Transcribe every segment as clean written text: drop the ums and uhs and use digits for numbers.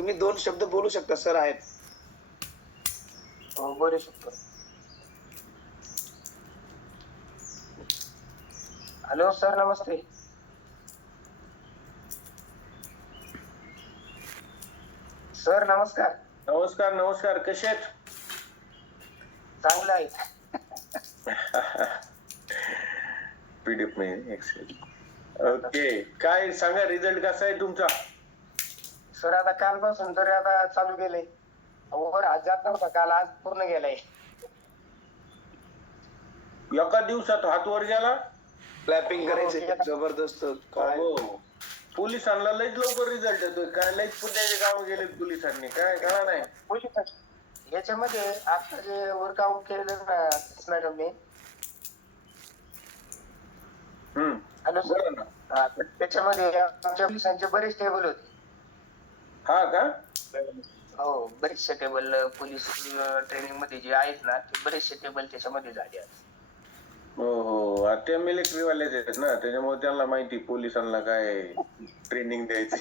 तुम्ही 2 शब्द बोलू शकता, सर आहेत. हो, बोलू शकतो. हॅलो सर, नमस्ते. सर नमस्कार. नमस्कार नमस्कार, कसे आहेत? चांगलं आहे. पीडीएफ नाही, एक्सेल. ओके, काय सांगा, रिझल्ट कसा आहे तुमचा? सर आता कालपासून तर आता चालू केलंय. वर आज जात नव्हता, काल आज पूर्ण गेलाय. एका दिवसात हात वर गेला. क्लॅपिंग करायचे जबरदस्त. काय हो, पोलिसांना लईच लवकर रिझल्ट येतोय. काय लईच पुण्याचे गाव गेले पोलिसांनी, काय कळा नाही. याच्यामध्ये आता जे वर्कआउट केलेलं ना मॅडमने. Hello sir. बोला ना. त्याच्यामध्ये आमच्या पोलिसांचे बरेच टेबल होते. हा का? हो, बरेचसे टेबल पोलीस ट्रेनिंग मध्ये जे आहेत ना, ते बरेचसे टेबल त्याच्यामध्ये झाले आहेत. हो हो, ते मिलिटरी वालेच आहेत ना, त्याच्यामुळे त्यांना माहिती पोलिसांना काय ट्रेनिंग द्यायची.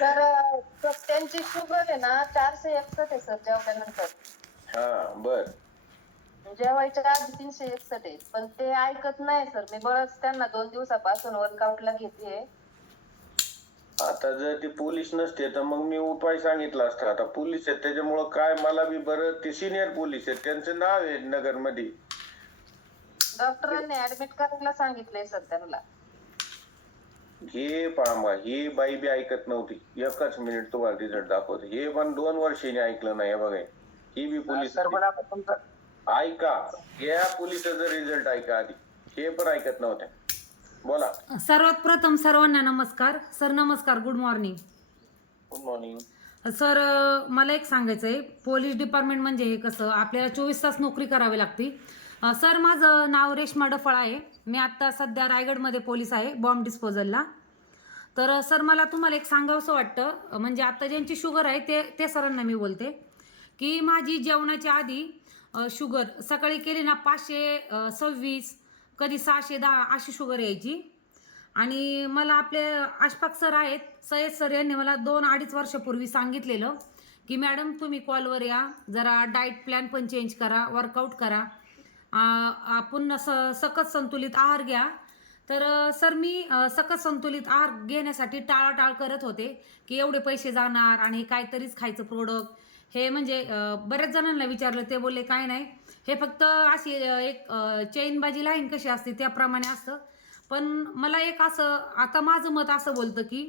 तर त्यांची शुगर आहे ना 461 आहे सर जेवल्यानंतर. हा बर. जेवायच्या आधी 361 आहे, पण ते ऐकत नाही सर. मी बरंच त्यांना 2 दिवसापासून वर्कआउटला घेते. आता जर ते पोलीस नसते तर मग मी उपाय सांगितला असता. आता पोलीस आहेत त्याच्यामुळं काय, मला बी बरं, ते सिनियर पोलीस आहेत, त्यांचं नाव आहे नगर मध्ये. डॉक्टरांनी ऍडमिट करायला सांगितलंय सर त्यांना. हे पहा, ही बाई बी ऐकत नव्हती. एकच मिनिट तुम्हाला रिझल्ट दाखवतो. हे पण 2 वर्षांनी ऐकलं नाही. बघा, ही बी पोलीस सर पण आता तुमचं ऐका, या पोलिसाचा रिझल्ट ऐका आधी. हे पण ऐकत नव्हते. बोला. सर्वात प्रथम सर्वांना नमस्कार. सर नमस्कार, good morning. Good morning. Sir मला एक सांगायचं आहे, पोलीस डिपार्टमेंट म्हणजे हे कसं, आपल्याला 24 तास नोकरी करावी लागते. सर माझं नाव रेश्मा डफळ आहे. मी आत्ता सध्या रायगडमध्ये पोलीस आहे, बॉम्ब डिस्पोजलला. तर सर मला तुम्हाला एक सांगावंसं वाटतं, म्हणजे आत्ता ज्यांची शुगर आहे ते सरांना मी बोलते की माझी जेवणाच्या आधी शुगर सकाळी केली ना 526, कधी 610 अशी शुगर यायची. आणि मला आपले अशफाक सर आहेत, सय्यद सर, यांनी मला 2-2.5 वर्षापूर्वी सांगितलेलं की मॅडम तुम्ही कॉलवर या, जरा डाएट प्लॅन पण चेंज करा, वर्कआउट करा, आपण सकस संतुलित आहार घ्या. तर सर मी सकस संतुलित आहार घेण्यासाठी टाळाटाळ करत होते की एवढे पैसे जाणार आणि काहीतरीच खायचं प्रोडक्ट. हे म्हणजे बऱ्याच जणांना विचारलं, ते बोलले काय नाही, हे फक्त अशी एक चेनबाजी लाईन कशी असते त्याप्रमाणे असतं. पण मला एक असं, आता माझं मत असं बोलतं की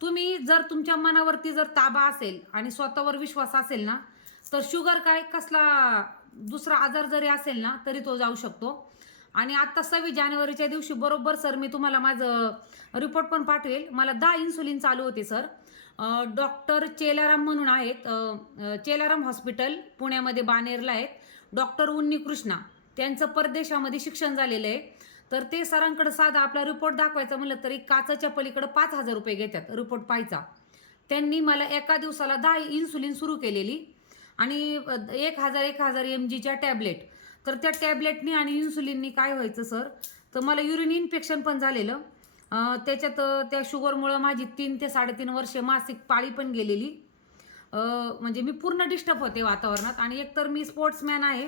तुम्ही जर तुमच्या मनावरती जर ताबा असेल आणि स्वतःवर विश्वास असेल ना, तर शुगर काय कसला दुसरा आजार जरी असेल ना तरी तो जाऊ शकतो. आणि आत्ता 26 जानेवारीच्या दिवशी बरोबर सर मी तुम्हाला माझं रिपोर्ट पण पाठवेल. मला 10 इन्सुलिन चालू होते सर. डॉक्टर चेलाराम म्हणून आहेत, चेलाराम हॉस्पिटल पुण्यामध्ये बानेरला आहेत. डॉक्टर उन्नी कृष्णा, त्यांचं परदेशामध्ये शिक्षण झालेलं आहे. तर ते सरांकडे साधा आपला रिपोर्ट दाखवायचा म्हणलं तरी काचाच्या पलीकडे 5,000 रुपये घेतात रिपोर्ट पाहायचा. त्यांनी मला एका दिवसाला 10 इन्सुलिन सुरू केलेली आणि 1,000 mgच्या टॅबलेट. तर त्या टॅबलेटनी आणि इन्सुलिननी काय व्हायचं सर, तर मला युरिन इन्फेक्शन पण झालेलं. त्याच्यात त्या शुगरमुळं माझी 3 ते 3.5 वर्षे मासिक पाळी पण गेलेली. म्हणजे मी पूर्ण डिस्टर्ब होते वातावरणात. आणि एकतर मी स्पोर्ट्समॅन आहे,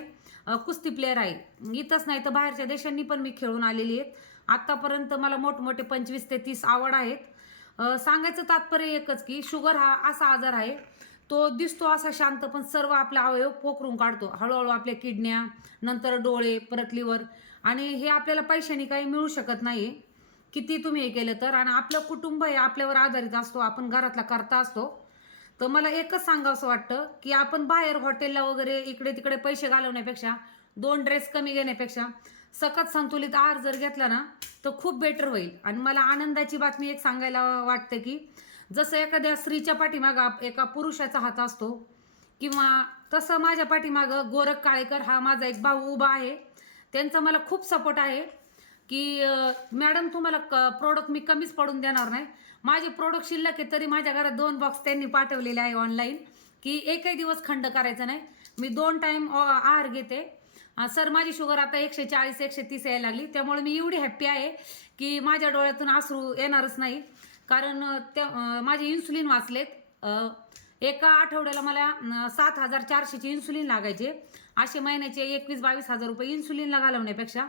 कुस्ती प्लेअर आहे. इथंच नाही तर बाहेरच्या देशांनी पण मी खेळून आलेली आहेत. आत्तापर्यंत मला मोठमोठे 25 ते 30 आवड आहेत. सांगायचं तात्पर्य एकच की शुगर हा असा आजार आहे, तो दिसतो असा शांत पण सर्व आपले अवयव पोखरून काढतो. हळूहळू आपल्या किडन्या, नंतर डोळे, परत लिव्हर. आणि हे आपल्याला पैशाने काही मिळू शकत नाही किती तुम्ही हे केलं तर. आणि आपलं कुटुंब हे आपल्यावर आधारित असतो, आपण घरातला करता असतो. तर मला एकच सांगावंसं वाटतं की आपण बाहेर हॉटेलला वगैरे इकडे तिकडे पैसे घालवण्यापेक्षा, 2 ड्रेस कमी घेण्यापेक्षा सकस संतुलित आहार जर घेतला ना तर खूप बेटर होईल. आणि मला आनंदाची बातमी एक सांगायला वाटते की जसं एखाद्या स्त्रीच्या पाठीमागं एका पुरुषाचा हात असतो, किंवा तसं माझ्या पाठीमागं गोरख काळेकर हा माझा एक भाऊ उभा आहे. त्यांचा मला खूप सपोर्ट आहे की मॅडम तुम्हाला प्रोडक्ट मी कमीच पडून देणार नाही. माझे प्रोडक्ट शिल्लक आहे तरी माझ्या घरात 2 बॉक्स त्यांनी पाठवलेले आहे ऑनलाईन की एकही दिवस खंड करायचा नाही. मी 2 टाइम आहार घेते. सर माझी शुगर आता 140-130 यायला लागली, त्यामुळे मी एवढी हॅप्पी आहे की माझ्या डोळ्यातून अश्रू येणारच नाही. कारण माझे इन्सुलिन वाचलेत. एका आठवड्याला मला 7,400चे इन्सुलिन लागायचे. असे महिन्याचे 21-22 हजार रुपये इन्सुलिनला घालवण्यापेक्षा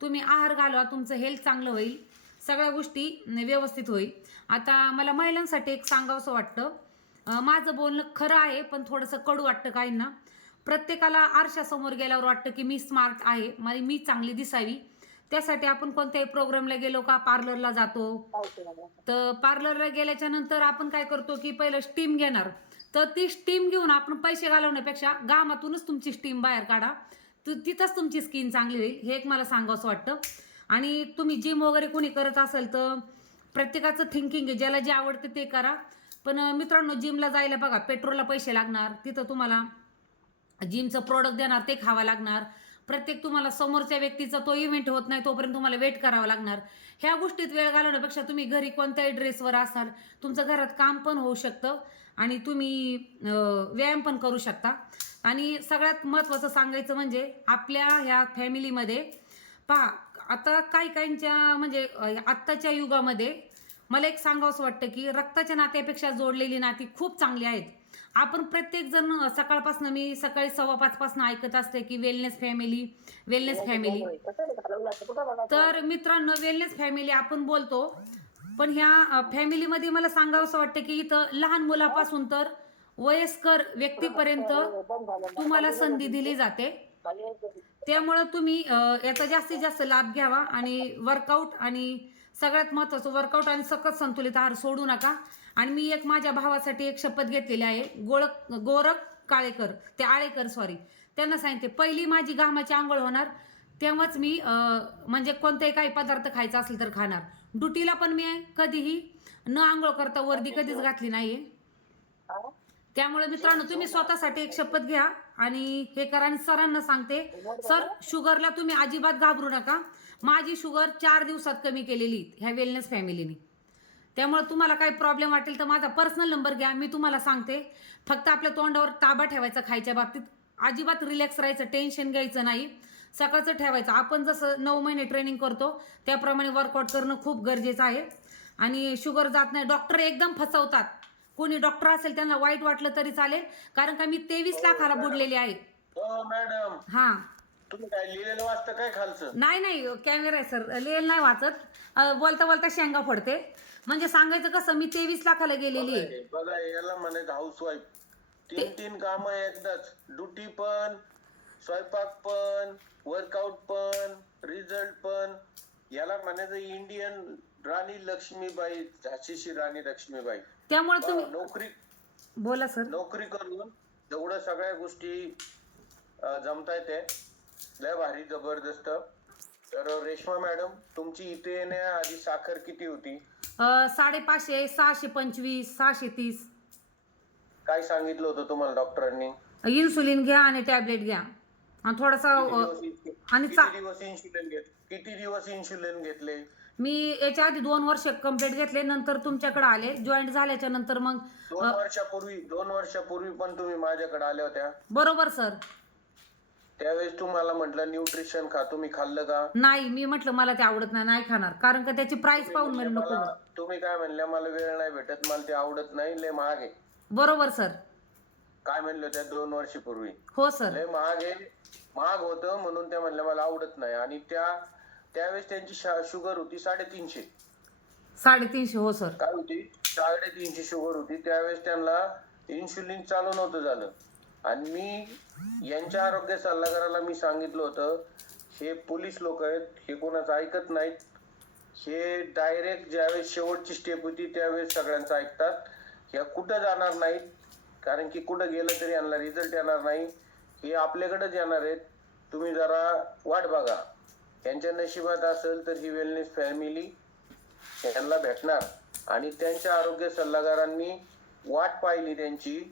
तुम्ही आहार घालवा, तुमचं हेल्थ चांगलं होईल, सगळ्या गोष्टी व्यवस्थित होईल. आता मला महिलांसाठी एक सांगावंसं वाटतं. माझं बोलणं खरं आहे पण थोडंसं कडू वाटतं काहींना. प्रत्येकाला आरशासमोर गेल्यावर वाटतं की मी स्मार्ट आहे, मी चांगली दिसावी. त्यासाठी आपण कोणत्याही प्रोग्रामला गेलो का पार्लरला जातो. तर पार्लरला गेल्याच्या नंतर आपण काय करतो की पहिलं स्टीम घेणार. तर ती स्टीम घेऊन आपण पैसे घालवण्यापेक्षा घामातूनच तुमची स्टीम बाहेर काढा, तिथंच तुमची स्किन चांगली होईल. हे एक मला सांगावंसं वाटतं. आणि तुम्ही जिम वगैरे कोणी करत असेल तर प्रत्येकाचं थिंकिंग आहे, ज्याला जे आवडते ते करा. पण मित्रांनो, जिमला जायला बघा पेट्रोलला पैसे लागणार, तिथं तुम्हाला जिमचं प्रोडक्ट देणार ते खावं लागणार. प्रत्येक तुम्हाला समोरच्या व्यक्तीचा तो इव्हेंट होत नाही तोपर्यंत तुम्हाला वेट करावं लागणार. ह्या गोष्टीत वेळ घालवण्यापेक्षा तुम्ही घरी कोणत्याही ड्रेसवर असाल, तुमचं घरात काम पण होऊ शकतं आणि तुम्ही व्यायाम पण करू शकता. आणि सगळ्यात महत्त्वाचं सांगायचं म्हणजे आपल्या ह्या फॅमिलीमध्ये पहा, आता काहींच्या म्हणजे आत्ताच्या युगामध्ये मला एक सांगावंसं वाटतं की रक्ताच्या नात्यापेक्षा जोडलेली नाती खूप चांगली आहेत. आपण प्रत्येक जण सकाळपासून, मी सकाळी 5:15 ऐकत असते की वेलनेस फॅमिली. तर मित्रांनो, वेलनेस फॅमिली आपण बोलतो, पण ह्या फॅमिलीमध्ये मला सांगावंसं वाटतं की इथं लहान मुलापासून तर वयस्कर व्यक्तीपर्यंत तुम्हाला संधी दिली जाते. त्यामुळं तुम्ही याचा जास्तीत जास्त लाभ घ्यावा आणि वर्कआउट, आणि सगळ्यात महत्त्वाचं वर्कआउट आणि सकस संतुलित आहार सोडू नका. आणि मी एक माझ्या भावासाठी एक शपथ घेतलेली आहे. गोरख काळेकर, ते आळेकर सॉरी, त्यांना सांगितले पहिली माझी घामाची आंघोळ होणार तेव्हाच मी म्हणजे कोणताही काही पदार्थ खायचा असेल तर खाणार. ड्युटीला पण मी कधीही न आंघोळ करता वर्दी कधीच घातली नाहीये. त्यामुळे मित्रांनो, तुम्ही स्वतःसाठी एक शपथ घ्या आणि हे करा. आणि सरांना सांगते, सर शुगरला तुम्ही अजिबात घाबरू नका. माझी शुगर 4 दिवसात कमी केलेली ह्या वेलनेस फॅमिलीने. त्यामुळे तुम्हाला काही प्रॉब्लेम वाटेल तर माझा पर्सनल नंबर घ्या, मी तुम्हाला सांगते. फक्त आपल्या तोंडावर ताबा ठेवायचा खायच्या बाबतीत, अजिबात रिलॅक्स राहायचं, टेन्शन घ्यायचं नाही, सकाळचं ठेवायचं. आपण जसं 9 महिने ट्रेनिंग करतो त्याप्रमाणे वर्कआउट करणं खूप गरजेचं आहे. आणि शुगर जात नाही. डॉक्टर एकदम फसवतात. कोणी डॉक्टर असेल त्यांना वाईट वाटलं तरी चालेल, कारण का मी 23 लाखाला बुडलेली आहे. मॅडम, हा, तुम्ही काय लिहिलेलं वाचतं काय खालचं? नाही कॅमेरा आहे सर, लिहिलं नाही वाचत. बोलता बोलता शेंगा फोडते. म्हणजे सांगायचं कसं, मी 23 लाखाला गेलेली आहे. बघा, याला म्हणायचं हाऊसवाईफ. 3 कामं एकदाच, ड्युटी पण, स्वयंपाक पण, वर्कआउट पण, रिझल्ट पण. याला म्हणायचं इंडियन राणी लक्ष्मीबाई, झाशीची राणी लक्ष्मीबाई. त्यामुळे तुम्ही नोकरी, बोला सर. नोकरी करून जेवढं सगळ्या गोष्टी जमता येते, लय भारी, जबरदस्त. तर रेश्मा मॅडम, तुमची इथे येण्याआधी साखर किती होती? 550, 625, 630. काय सांगितलं होतं तुम्हाला डॉक्टरांनी? इन्सुलिन घ्या आणि टॅबलेट घ्या आणि थोडासा आणि किती दिवस इन्सुलिन घेतले? मी याच्या आधी 2 वर्ष कंप्लीट घेतले, नंतर तुमच्याकडे आले जॉईंट झाल्याच्या नंतर. मग 2 वर्षापूर्वी पण तुम्ही माझ्याकडे आल्या होत्या. बरोबर सर. त्यावेळेस तुम्हाला म्हटलं न्यूट्रिशन खा, तुम्ही खाल्लं का? नाही, मी म्हटलं मला ते आवडत नाही खाणार, कारण का त्याची प्राइस पाहून मला नको. तुम्ही काय म्हणल्या, मला वेळ नाही भेटत, मला ते आवडत नाही, लय महाग आहे. बरोबर सर. काय म्हणलं त्या 2 वर्षापूर्वी? हो सर. लय महाग आहे, महाग होतं म्हणून त्या म्हणल्या मला आवडत नाही. आणि त्यावेळेस त्यांची शुगर होती 350. 350, हो सर. काय होती? 350 शुगर होती. त्यावेळेस त्यांना इन्सुलिन चालू नव्हतं झालं. आणि मी यांच्या आरोग्य सल्लागाराला मी सांगितलं होतं, हे पोलीस लोक आहेत, हे कोणाचं ऐकत नाहीत. हे डायरेक्ट ज्यावेळेस शेवटची स्टेप होती त्यावेळेस सगळ्यांचं ऐकतात. ह्या कुठं जाणार नाहीत, कारण की कुठं गेलं तरी यांना रिझल्ट येणार नाही. हे आपल्याकडेच येणार आहेत. तुम्ही जरा वाट बघा. यांच्या नशिबात असेल तर ही वेलनेस फॅमिली यांना भेटणार. आणि त्यांच्या आरोग्य सल्लागारांनी वाट पाहिली, त्यांची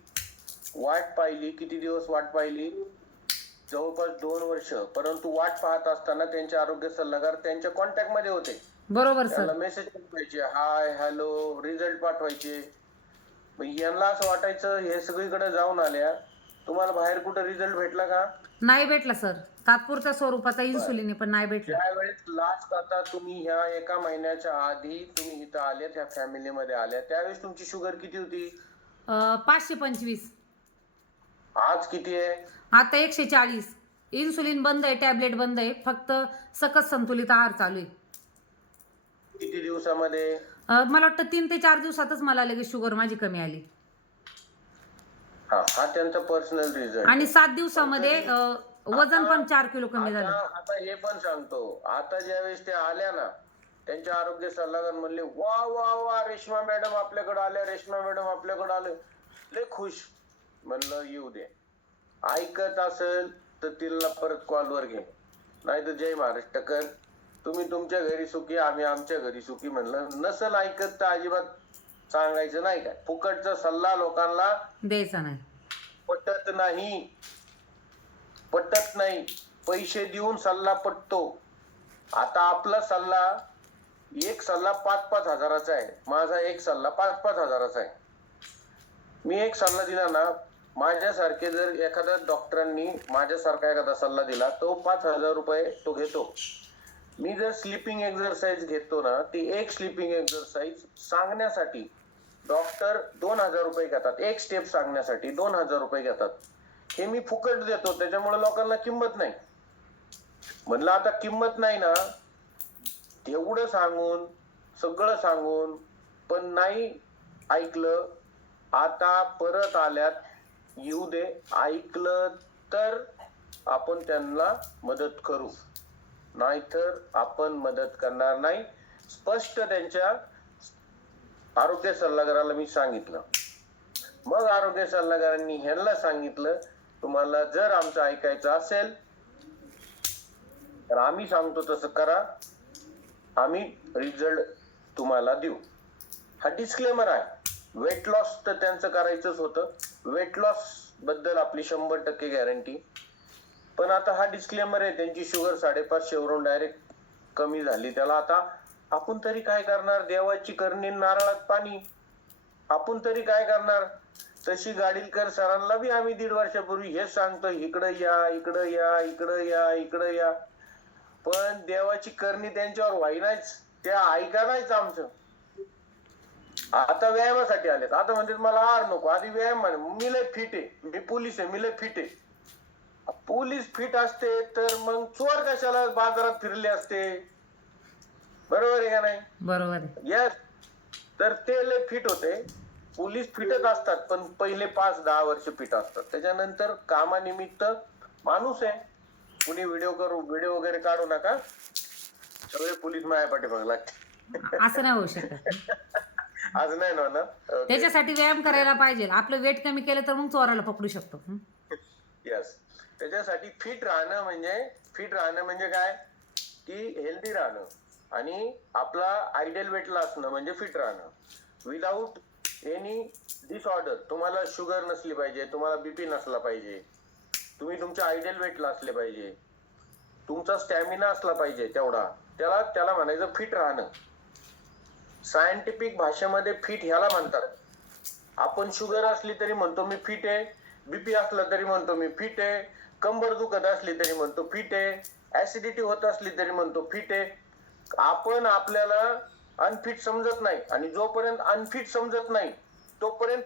वाट पाहिली. किती दिवस वाट पाहिली? जवळपास 2 वर्ष. परंतु वाट पाहत असताना त्यांचे आरोग्य सल्लागार त्यांच्या कॉन्टॅक्ट मध्ये होते. बरोबर सर. त्यांना मेसेज पाठवायचे, हाय हॅलो, रिझल्ट पाठवायचे. यांना असं वाटायचं हे सगळीकडे जाऊन आल्या, तुम्हाला बाहेर कुठं रिझल्ट भेटला का? नाही भेटला सर. तात्पुरत्या स्वरूपाचा इन्सुलिन आहे, पण नाही भेटला. ज्यावेळेस लास्ट आता तुम्ही ह्या एका महिन्याच्या आधी तुम्ही इथं आल्या, त्या फॅमिलीमध्ये आल्या, त्यावेळेस तुमची शुगर किती होती? 525. आज किती आहे? आता 140. इन्सुलिन बंद आहे, टॅबलेट बंद आहे, फक्त सकस संतुलित आहार चालू आहे. किती दिवसामध्ये? मला वाटतं 3 ते 4 दिवसातच मला लगेच शुगर माझी कमी आली. हा त्यांचा पर्सनल रिझल्ट. आणि 7 दिवसामध्ये वजन पण 4 किलो कमी झालं. आता हे पण सांगतो, आता ज्यावेळेस त्या आल्या ना, त्यांचे आरोग्य सल्लागार म्हणले वा वा वा रेश्मा मॅडम आपल्याकडे आल्या, रेश्मा मॅडम आपल्याकडे आले, लय खुश. म्हणलं येऊ दे, ऐकत असेल तर तिला परत कॉलवर घे, नाही तर जय महाराष्ट्र कर, तुम्ही तुमच्या घरी सुखी, आम्ही आमच्या घरी सुखी. म्हणलं नसल ऐकत तर अजिबात सांगायचं नाही. काय फुकटचा सल्ला लोकांना द्यायचा नाही. पटत नाही, पटत नाही. पैसे देऊन सल्ला पटतो. आता आपला सल्ला, एक सल्ला 5-5 हजाराचा आहे, माझा एक सल्ला 5-5 हजाराचा आहे. मी एक सल्ला दिला ना, माझ्यासारखे जर एखाद्या डॉक्टरांनी माझ्यासारखा एखादा सल्ला दिला, तो 5,000 रुपये तो घेतो. मी जर स्लीपिंग एक्सरसाइज घेतो ना, ती एक स्लीपिंग एक्सरसाइज सांगण्यासाठी डॉक्टर 2,000 रुपये घेतात, एक स्टेप सांगण्यासाठी 2,000 रुपये घेतात. हे मी फुकट देतो, त्याच्यामुळे लोकांना किंमत नाही. म्हणलं आता किंमत नाही ना, तेवढं सांगून सगळं सांगून पण नाही ऐकलं. आता परत आल्यात, येऊ दे, ऐकलं तर आपण त्यांना मदत करू, नाहीतर आपण मदत करणार नाही. स्पष्ट त्यांच्या आरोग्य सल्लागाराला मी सांगितलं. मग आरोग्य सल्लागारांनी ह्यांना सांगितलं, तुम्हाला जर आमचं ऐकायचं असेल तर आम्ही सांगतो तसं करा, आम्ही रिझल्ट तुम्हाला देऊ. हा डिस्क्लेमर आहे. वेट लॉस तर त्यांचं करायचंच होतं, वेट लॉस बद्दल आपली 100% गॅरंटी. पण आता हा डिस्क्लेमर आहे, त्यांची शुगर 550 वरून डायरेक्ट कमी झाली. त्याला आता आपण तरी काय करणार? देवाची करणी नारळात पाणी. आपण तरी काय करणार? तशी गाडीलकर सरांना बी आम्ही 1.5 वर्षापूर्वी हेच सांगतो, इकडं या, इकडं या, इकडं या, इकडं या. पण देवाची करणी त्यांच्यावर व्हायनाच, त्या ऐका नाहीच आमचं. आता व्यायामासाठी आलेत. आता म्हणतात मला आहार नको, आधी व्यायाम म्हणे. मी लय फिट आहे, मी पोलीस आहे, मी लय फिट आहे. पोलीस फिट असते तर मग चोर कशाला बाजारात फिरले असते? बरोबर आहे का नाही? बरोबर आहे. यस. तर ते लय फिट होते. पोलीस फिटच असतात, पण पहिले 5-10 वर्ष फिट असतात. त्याच्यानंतर कामानिमित्त माणूस आहे. कुणी व्हिडिओ वगैरे काढू नका, सगळे पोलीस माझ्या पाठीमागे लागते. असं नाही होऊ शकत. आज नाही ना. त्याच्यासाठी व्यायाम करायला पाहिजे. आपलं वेट कमी केलं तर मग चोराला पकडू शकतो. यस. त्याच्यासाठी फिट राहणं म्हणजे काय की हेल्दी राहणं, आणि आपला आयडियल वेटला असणं म्हणजे फिट राहणं. Without any disorder. तुम्हाला शुगर नसली पाहिजे, तुम्हाला बीपी नसला पाहिजे, तुम्ही तुमच्या आयडियल वेटला असले पाहिजे, तुमचा स्टॅमिना असला पाहिजे तेवढा. त्याला म्हणायचं फिट राहणं. सायंटिफिक भाषेमध्ये फिट ह्याला म्हणतात. आपण शुगर असली तरी म्हणतो मी फिट आहे, बीपी असला तरी म्हणतो मी फिट आहे, कंबर दुखत असली तरी म्हणतो फिट आहे, ऍसिडिटी होत असली तरी म्हणतो फिट आहे. आपण आपल्याला अनफिट समजत नाही, आणि जोपर्यंत अनफिट समजत नाही तोपर्यंत